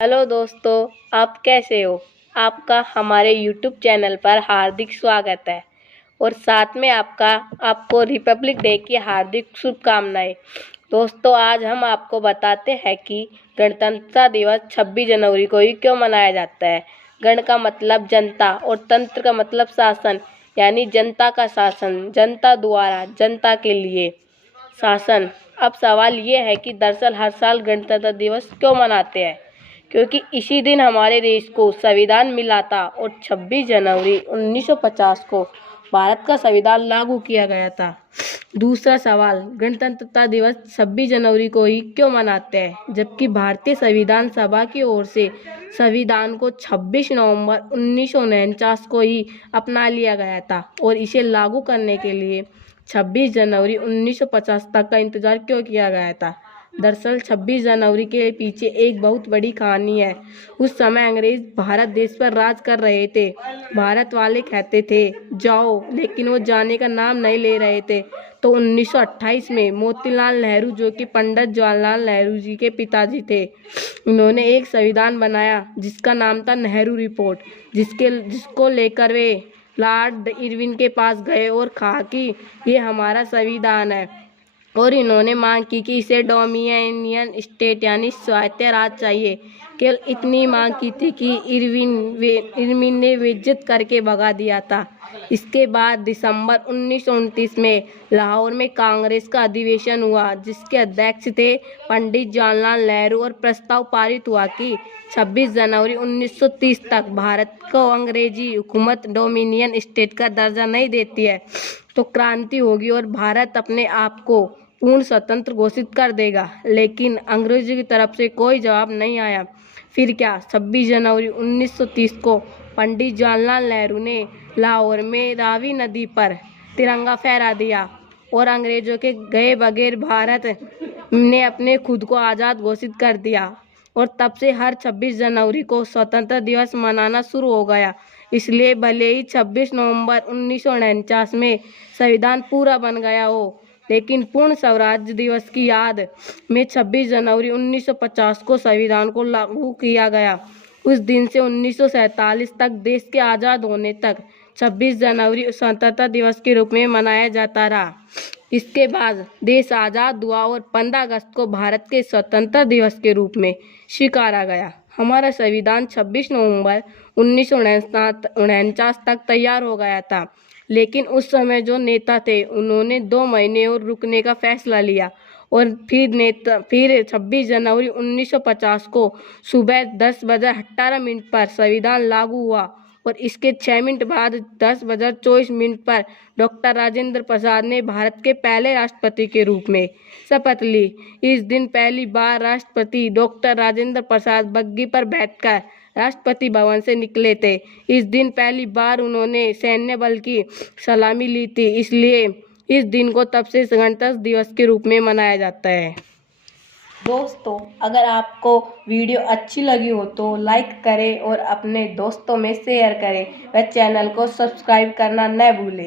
Hello दोस्तों, आप कैसे हो। आपका हमारे यूट्यूब चैनल पर हार्दिक स्वागत है और साथ में आपको रिपब्लिक डे की हार्दिक शुभकामनाएं। दोस्तों, आज हम आपको बताते हैं कि गणतंत्रता दिवस 26 जनवरी को ही क्यों मनाया जाता है। गण का मतलब जनता और तंत्र का मतलब शासन, यानी जनता का शासन, जनता द्वारा जनता के लिए शासन। अब सवाल ये है कि दरअसल हर साल गणतंत्र दिवस क्यों मनाते हैं। क्योंकि इसी दिन हमारे देश को संविधान मिला था और 26 जनवरी 1950 को भारत का संविधान लागू किया गया था। दूसरा सवाल, गणतंत्रता दिवस 26 जनवरी को ही क्यों मनाते हैं, जबकि भारतीय संविधान सभा की ओर से संविधान को 26 नवंबर 1949 को ही अपना लिया गया था और इसे लागू करने के लिए 26 जनवरी 1950 तक का इंतजार क्यों किया गया था। दरअसल 26 जनवरी के पीछे एक बहुत बड़ी कहानी है। उस समय अंग्रेज भारत देश पर राज कर रहे थे। भारत वाले कहते थे जाओ, लेकिन वो जाने का नाम नहीं ले रहे थे। तो 1928 में मोतीलाल नेहरू, जो कि पंडित जवाहरलाल नेहरू जी के पिताजी थे, उन्होंने एक संविधान बनाया जिसका नाम था नेहरू रिपोर्ट, जिसको लेकर वे लॉर्ड इरविन के पास गए और कहा कि ये हमारा संविधान है। और इन्होंने मांग की कि इसे डोमिनियन स्टेट यानी स्वायत्त राज चाहिए। केवल इतनी मांग की थी कि इरविन ने बेइज्जत करके भगा दिया था। इसके बाद दिसंबर 1929 में लाहौर में कांग्रेस का अधिवेशन हुआ, जिसके अध्यक्ष थे पंडित जवाहरलाल नेहरू, और प्रस्ताव पारित हुआ कि 26 जनवरी 1930 तक भारत को अंग्रेजी हुकूमत डोमिनियन स्टेट का दर्जा नहीं देती है तो क्रांति होगी और भारत अपने आप को पूर्ण स्वतंत्र घोषित कर देगा। लेकिन अंग्रेजों की तरफ से कोई जवाब नहीं आया। फिर क्या, 26 जनवरी 1930 को पंडित जवाहरलाल नेहरू ने लाहौर में रावी नदी पर तिरंगा फहरा दिया और अंग्रेजों के गए बगैर भारत ने अपने खुद को आज़ाद घोषित कर दिया। और तब से हर 26 जनवरी को स्वतंत्रता दिवस मनाना शुरू हो गया। इसलिए भले ही 26 नवंबर 1949 में संविधान पूरा बन गया हो, लेकिन पूर्ण स्वराज्य दिवस की याद में 26 जनवरी 1950 को संविधान को लागू किया गया। उस दिन से 1947 तक, देश के आज़ाद होने तक 26 जनवरी स्वतंत्रता दिवस के रूप में मनाया जाता रहा। इसके बाद देश आज़ाद हुआ और 15 अगस्त को भारत के स्वतंत्रता दिवस के रूप में स्वीकारा गया। हमारा संविधान 26 नवंबर 1949 तक तैयार हो गया था, लेकिन उस समय जो नेता थे उन्होंने 2 महीने और रुकने का फैसला लिया और फिर 26 जनवरी 1950 को सुबह 10:18 पर संविधान लागू हुआ और इसके 6 मिनट बाद 10:24 पर डॉक्टर राजेंद्र प्रसाद ने भारत के पहले राष्ट्रपति के रूप में शपथ ली। इस दिन पहली बार राष्ट्रपति डॉक्टर राजेंद्र प्रसाद बग्घी पर बैठकर राष्ट्रपति भवन से निकले थे। इस दिन पहली बार उन्होंने सैन्य बल की सलामी ली थी, इसलिए इस दिन को तब से गणतंत्र दिवस के रूप में मनाया जाता है। दोस्तों, अगर आपको वीडियो अच्छी लगी हो तो लाइक करें और अपने दोस्तों में शेयर करें व चैनल को सब्सक्राइब करना न भूलें।